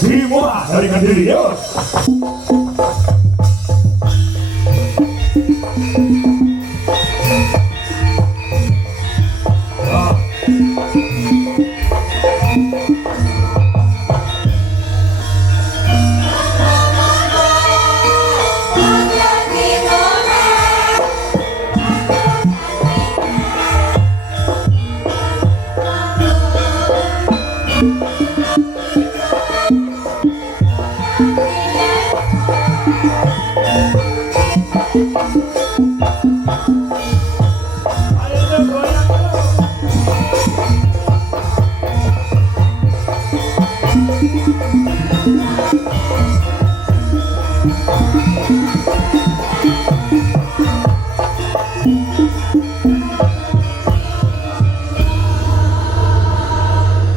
Dimulai dari Kediri, yuk.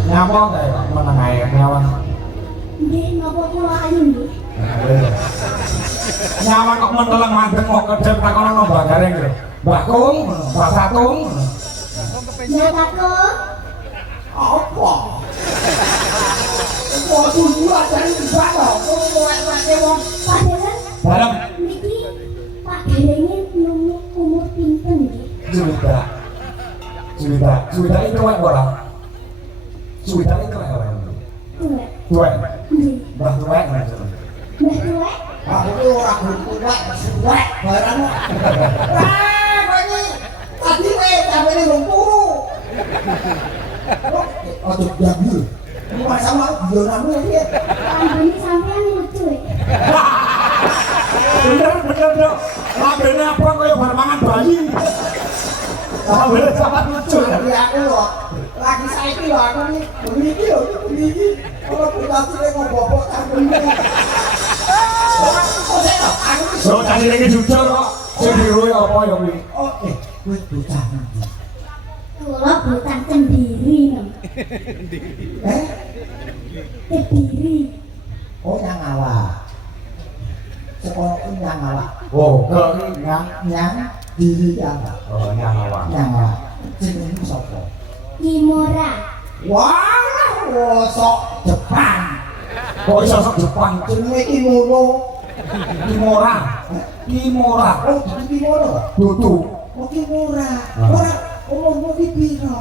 Nyapa kayak meneng ae nyawan. Nggih, napa kula ayu nggih? Nyawan kok menteleng mandeng kok kedep takono nang bagare lho. Mbak Kung, Mbak Satung. Ya takut. Apa? Kok kudu ajane mbak kok kowe-kowe wong Padahal Bareng niki Pak Garenge umur pinten nggih? Suwita itu wae ora. Suwita itu wae ora. Tuwek. Tuwek. Nggih. Mbah tuwek. Mbah tuwek. aku ki ora kuwek suwek barang. Kowe iki tadi kowe sampeyan rong turu. Ojo diambil. Ini sama bionamu ya. Lambene sampean lucu ya. Bener bro. Lambene apa kaya bar mangan bayi. Lambene sangat lucu ya. Jadi aku loh, lagi saiki loh aku nih begini loh, begini. Kalau berkasih ngobok kambingnya. So tadi lagi jujur kok. Sing diruwe apa ya kuwi? Oke, gue bocah nanti. Kula bocah Kendiri nom. Kediri. Oh yang awak. Sekolah pun yang awak. Oh, ke Yang diri apa? oh nyawa. Yang awak. Jenengmu sapa? Kimura. Wah, sok Jepang. Kok iso sok Jepang? Jenenge Kimono. Kimura. Kimura. Oh, jadi Kimono. Dudu. Oh, Kimura. Ora umurmu ki piro?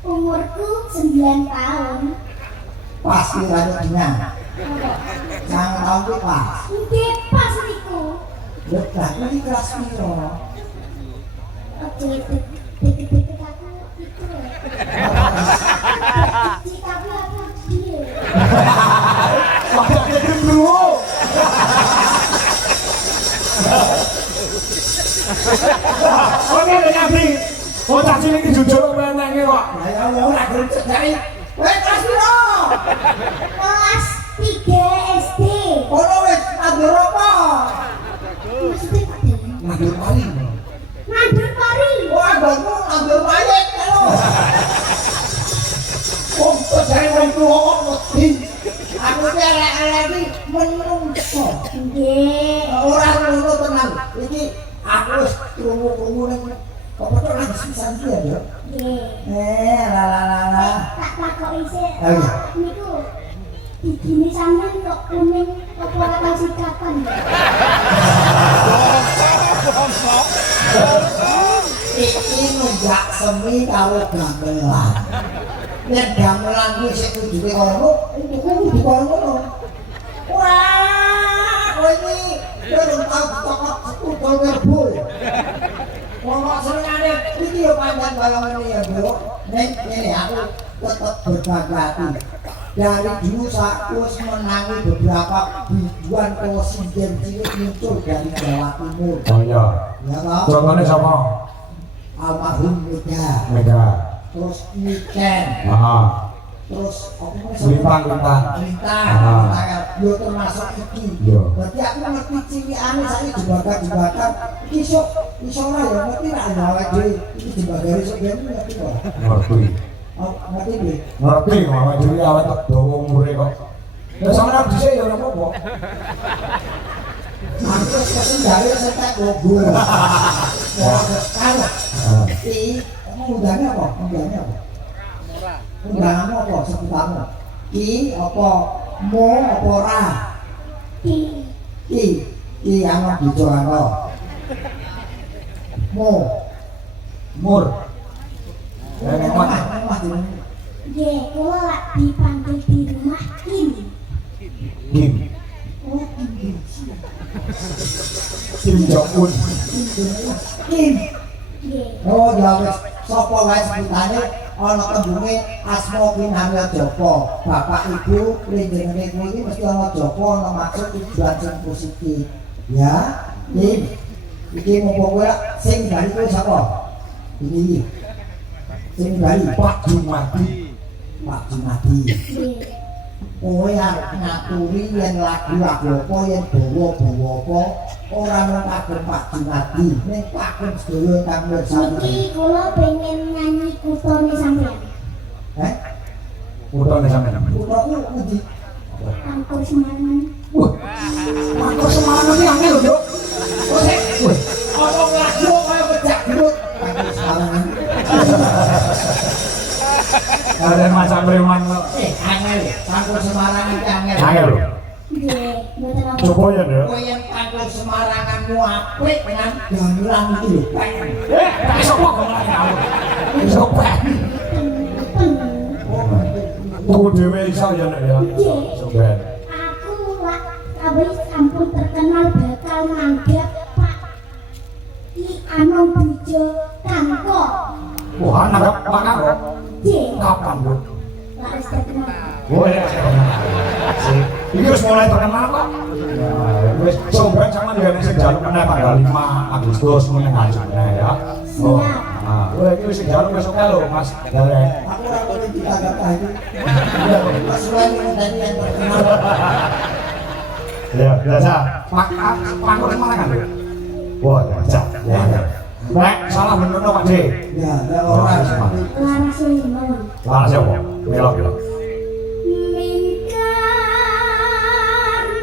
Umurku 9 tahun. Pas kiranya dinang. Yang tahu ki pas. Nggih pas niku. Lha iki kelas piro? Ojo deket-deket aku itu. Jika aku piye? Wajah gede dulu. Oke, nyambi. Bocah cilik iki jujur menenge kok. Lah ya ora gelem cedhaki. Wes kelas piro? Kelas 3 SD. Ono wis nandur apa? Maksudnya Pak Dewi? Nandur pari. Nandur pari. Wah, bangun nandur mayit lho. Wong cedhaki wong tuwa kok wedi. Aku ki elek-elek iki menungso. Nggih. Ora ngono tenan. Iki aku wis krungu-krungu ning kok kok lagi sisan iki ya, Dok. Nggih. La. Tak takoki sik. Ayo. Niku digini sampean kok kuning apa ora tau sikapan. Iki nunggak semi karo gamelan. Nek gamelan kuwi sik kuduke ngono, itu kudu ngono. Wah, kowe iki durung tau tokok sekutol ngerbul. Wong senengane iki yo panjang bayangane ya, Bro. Nek ngene aku tetep berbagi hati. Dari dulu saya terus menangi beberapa biduan kosinden cilik muncul dari Jawa Timur. Oh iya. Ya toh? Contohnya sama? Almarhum Mega, Mega. terus Niken, Aha. terus apa namanya? Lintang. Lintang, yo termasuk iki. Iya. Berarti aku ngerti cilikane saiki jebakan-jebakan iso ora ya ngerti ra ya awake dhewe iki jebakan iso ben ngerti kok. Ngerti. Oh, ngerti nggih. Ngerti mama dhewe awet dawa umure kok. Ya sampeyan dhisik ya ora apa-apa. Aku wis dari setek logo. Ya, kan. Iki undangnya apa? Undanganmu apa? Sebutanmu. Ki apa mo apa ora? Ki. Ki ana bicara. Mo Mur. Nenek mat. Ye, kula lak dipanggil di rumah Kim. Kim. Oh, Kim. Kim Jong Un. Kim. Ye. Oh ya wis sapa wae sebutane ana tembunge asma kinamya Joko. Bapak Ibu lindengane kuwi iki mesti ana Joko ana maksud tujuan sing positif. Ya. Iki mumpung kowe sing bali kowe sapa? Ini. Sing bali Pak Jumadi. Pak Jumadi. Ye. Kowe arep ngaturi yen lagu-lagu apa yen bawa-bawa apa ora mung kagem Pak Jumadi ning kagem sedaya kang mirsani. Niki kula pengen nyanyi kutone sampean. Utone sampean. Putraku ngendi? Angkor Semarang. Wah. Aku semangat iki angel lho, Nduk. Wih. Apa lagu kaya pecah gerut? Aku salah. Ada macam preman kok. Angel, Angkor Semarang iki angel. Angel lho. Ye, mboten apa. Coba ya, Nduk. Kowe yen Angkor Semaranganmu apik tenan, gamelan iki lho. Tak iso kok ngomong aku. Iso pak. Tuku dhewe iso ya nek ya. Soben. Aku lak kabeh sampun terkenal bakal nganggep Pak Ki Anom Bijo Tangko. Wah, nanggap makan kok. Ye, Kapan, Nduk? lak wis terkenal. Oh ya, ini harus mulai terkenal kok. Wis sobat sama dia nek sejaluk meneh tanggal 5 Agustus meneh ngajune ya. Oh. Nah, kowe iki wis sejaluk besok lho, Mas. Garek. Aku ora boleh dikagak iki. Pas wae ngenteni yang terkenal. Ya, biasa. Pangkur mana kan? Wah, biasa. Ya. Nek salah bener Pak D. Ya, ya ora. Laras limon. Lah siapa? Melok. Mingkar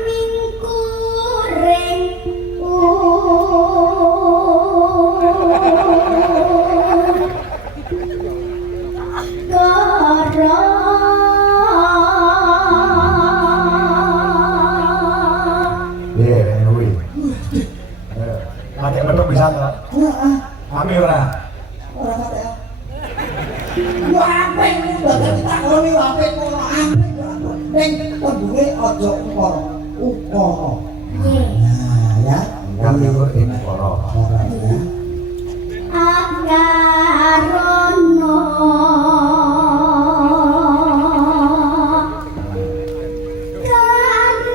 mingkuring Goro Iya, kuwi. Lagi betul bisa enggak? Heeh. Kami ora. Ora kate. Yo apik mboten ditakoni apik ora apik. Ning tembunge aja ukara. Ukara. Ye. Nah, ya. Kami ini ora. Ora ya. Agarono karenan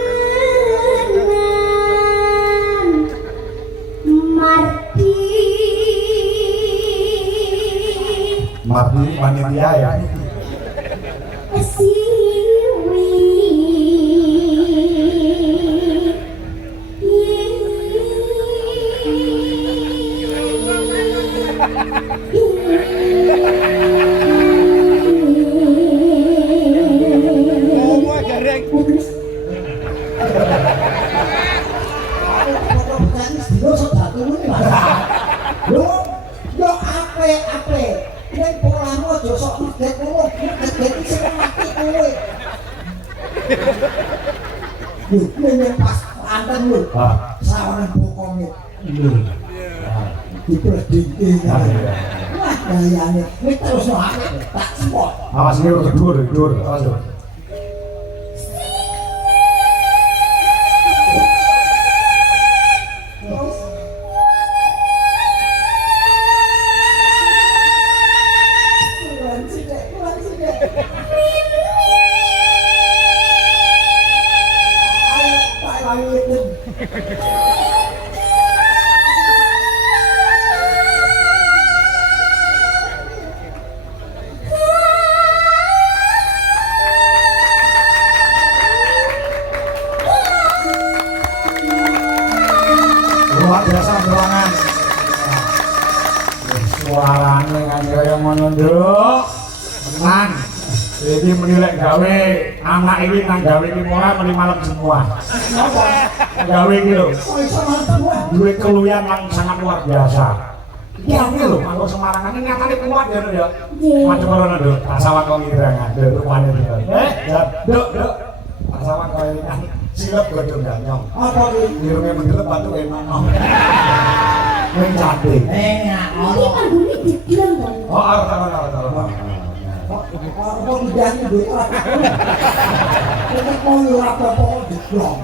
Mardi panitia ya. siwi Yo apik. Ning polamu aja sok ngedet ngono, ngedet iki sing mati kowe. Lho, pas anten lho. Ah. Sawane bokonge. Lho. Dipredikti. Wah, gayane. Wis terus apik tak sepot. Awas iki dur. Awas lho. Luar biasa ruangan. Suarane kan kaya ngono, Nduk. Tenang. Iki menilai gawe anak iki nang gawe iki ora meni malam semua. Gawe iki lho. Oh, iso mantan wae. Duwe keluyan yang sangat luar biasa. Iya lho, mangkok Semarang kan nyatane kuat ya ya. Nggih. Macam mana Nduk? Pasawan kok ngirangan, Nduk rupane piye? Nduk. Pasawan kok kan silep godhong ganyong. Apa iki? Ngirunge mendelep batu enak. Ning cate. Ono. Iki panggone diglem to. Oh, arep. Apa bidang itu? Ini mau nyurap apa diblong?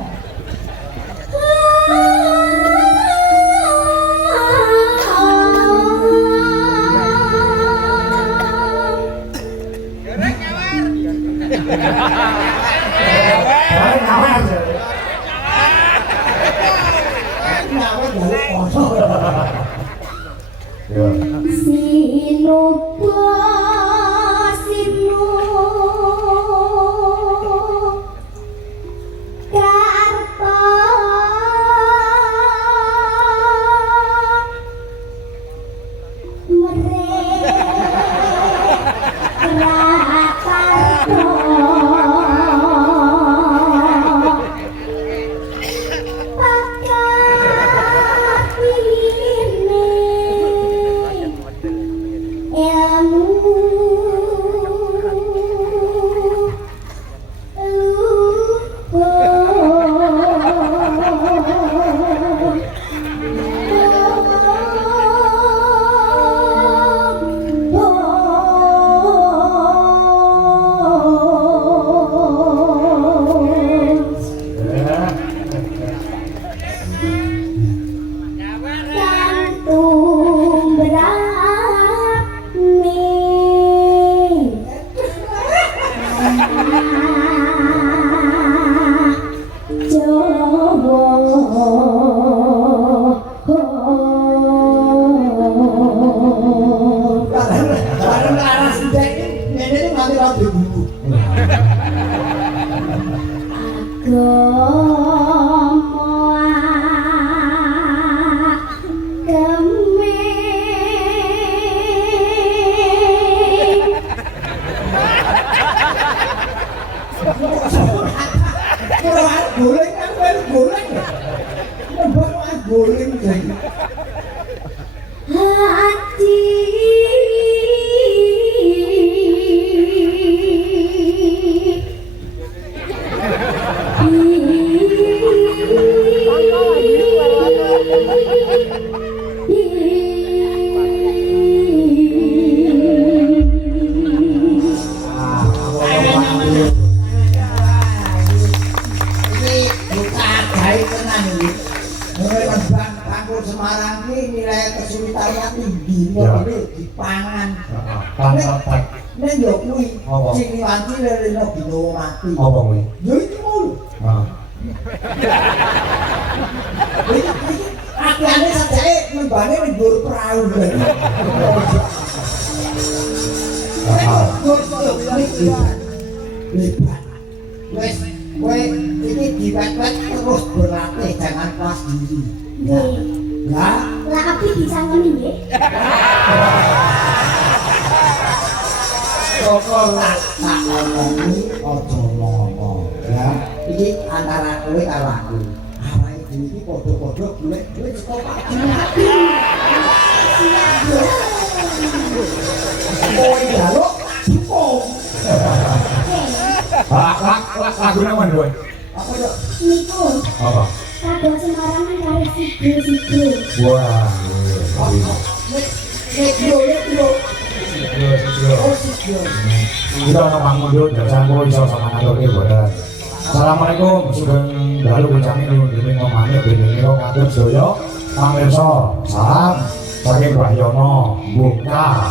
Bareng ngawer. Nyawet dari ono. Ya. Sinuba sinu karta Semarang ini nilai kesulitannya tinggi, Ya. dipangan. Pantat. Nek yo kuwi Apa? sing wanci leleno bino mati. Apa kuwi? Yo iki mulu. Ah. Iki akhirnya sajake membane ning dhuwur perahu. Lebat. Wes, kowe iki diwet-wet terus berlatih jangan kelas diri. Ya. Ya. Lah abdi disangoni nggih. Kok tak omongi aja ngomong. Ya. Iki antara kowe karo aku. Awake dhewe iki padha-padha golek-golek saka pagi. Kowe jaluk dipong. Lagu nama gue. Apa yo? Niku Apa? kado Semarang karo sido-sido. Wah. Nek yo. Oh sih yo. Kita ono Bang Mundut, jasanku iso sama ngaturke boten. Assalamualaikum, sugeng dalu ucapke dening pamane dening katur sedaya. Pamirsa, salam saking Mbah Yono, Buka.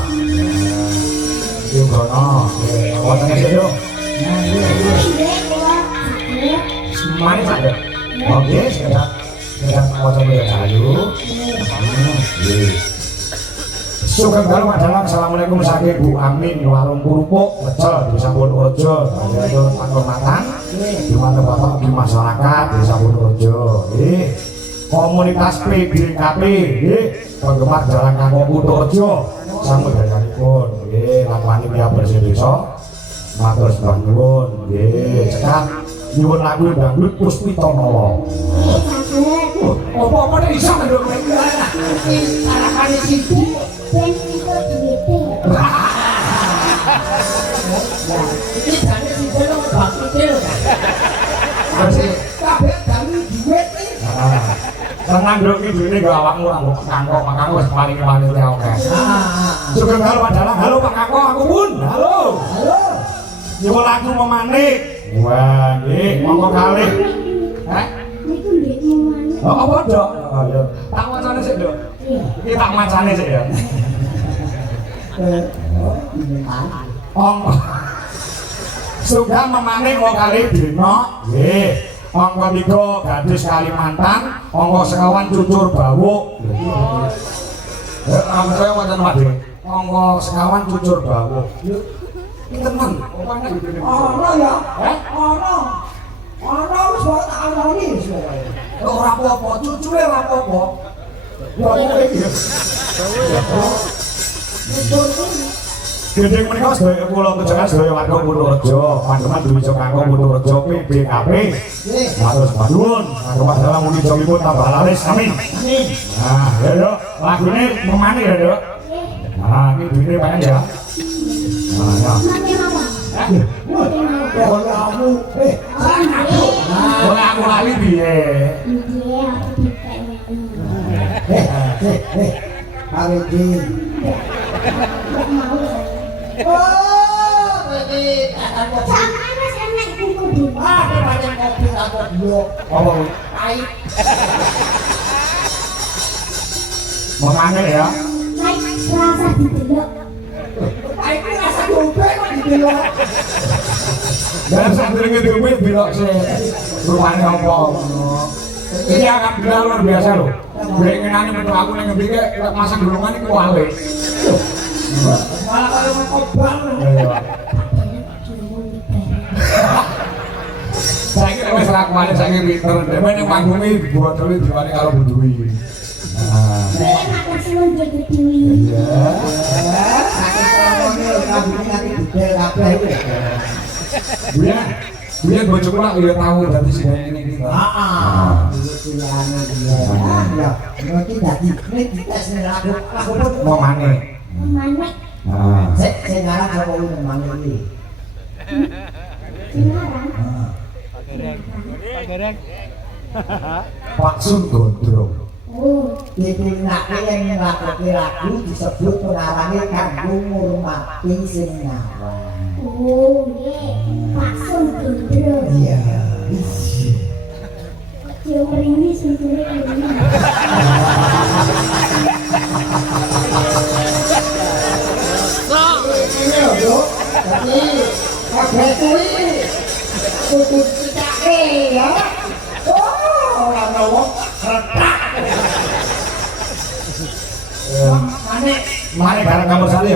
Yugono, wonten sedaya. Nggih kula saged. Mari saged. Oke, sekedap maca media kayu. Nggih. Sugeng dalu adalah assalamualaikum saking Bu Amin warung kerupuk pecel Desa Purworejo. Panjenengan panggon matang. Di mana Bapak di masyarakat Desa Purworejo. Nggih. Komunitas PBKP nggih. Penggemar Jalan Kangkung Purworejo. Samudayanipun nggih lakukan pihak bersih desa. Matur sembah nyuwun nggih. Cekak nyuwun lagu dangdut Puspitonowo. Saged. Apa-apa nek iso nduk. Iki arakane siji. Ben itu duitnya. Iki jane siji lho bang kecil. Kabeh dami duit iki. Tenang nduk iki duwite nggo awakmu ora mbok kangkok, makang wis paling-paling oke. Sugeng halo Pak Dalang, halo Pak Kakok, aku pun. Halo. Halo. Nyuwun lagu memanik. Wah, nggih, monggo kalih. Hah? Niku duitnya mana? Oh, apa, Dok? Oh, ya. Tak wacane sik, Dok. Iya. Iki tak macane sik ya. Ong. Sudah memanik wong kalih dina. Nggih. Angka 3 gadis Kalimantan, angka sekawan cucur bawuk. Angka wonten Pak De. Angka sekawan cucur bawuk. Iki temen. Opane iki. Ono ya? Ono. Ono wis ora tak anoni wis. Ora apa-apa, cucure ora apa-apa. Ya iki. Gedeng menika sedaya kula tujukan sedaya warga Purworejo, panjenengan duwi Kanggo Purworejo PBKP. Nggih. Matur nuwun, kanggo Pak muni jomipun tambah laris, amin. Amin. Nah, ya Dok, lagune memanik ya Dok. Nah, iki duwite pengen ya. Nah, ya. Mati mama. Mati mama. Oh, kamu. Nah, ora aku lali piye? Iya, aku ditanya. Hari ini. Gak mau saya. Oh, ini akan kopi. Sama mas enak kuku di. Ah, banyak kopi aku dulu. Apa? Pahit. Memanik ya. Naik rasa didelok. Pahit ini rasa kopi kok didelok. Dan sadurunge dhewe bilok sih. Rupane apa? Ini alhamdulillah luar biasa loh. Pengenane metu aku ning ngendi kek masang gulungan iku wale. Malah kalau mau kobang. Saiki wis lakuane saiki pinter. Dhewe ning panggunge botole diwani karo Budui. Saya makan semua jadi dewi. Sakit kalau ini nanti detail kabeh itu. Biyen bojoku lak ya tau dadi sing ngene iki. Heeh. Iki pilihane dia. Ya, nanti dadi ini dites nih lagu pun Memanik. Mana? Nah. saya ngarang kalau mau mana ini. Sekarang. Pak Sun Gondrong. Oh, Dipinake yang nglakuke lagu disebut pengarangnya kanggo ngurmati sing nyawa. oh, ye. Pasung gendro. Iya. Yo meringi sentune ini. Ini lho, tapi kabeh kuwi kudu dicake ya. Oh, ora ono retak. Mane bareng kamar sale.